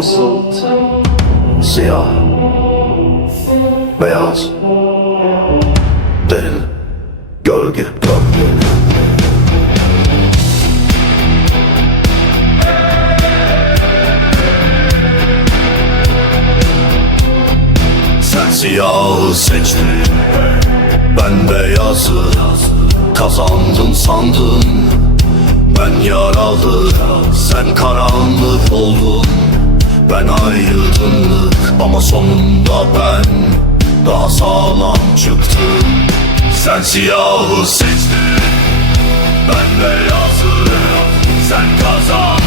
fısıltı Siyah Beyaz Derin Gölge. Gölge siyahı seçtin Ben beyazı Kazandın sandın Ben yaralı Sen karanlık oldun Ben aydınlık Ama sonunda ben Daha sağlam çıktım. Sen siyahı seçtin Ben beyazı Sen kazandın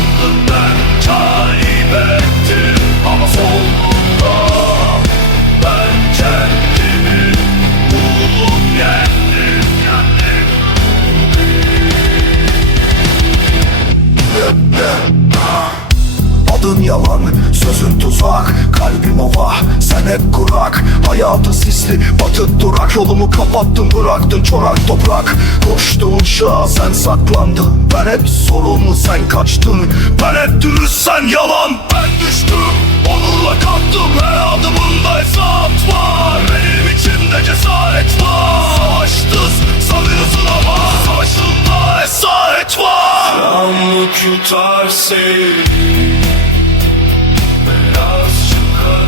yalan, sözün tuzak Kalbim ova, sen hep kurak. Hayatı sisli, batık durak. Yolumu kapattın, bıraktın çorak toprak. Koştuğun şaha sen saklandın. Ben hep sorumlu, sen kaçtın. Ben hep dürüst, sen yalan. Ben düştüm, onurla kalktım Her adımımda hesap var. Benim içimde cesaret var. Savaştız, sanıyorsun ama Savaşında esaret var. Karanlık yutar seni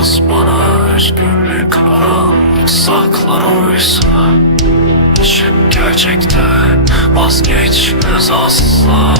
Beyaz bana özgürlük karanlık saklar oysa Işık gerçekten vazgeçmez asla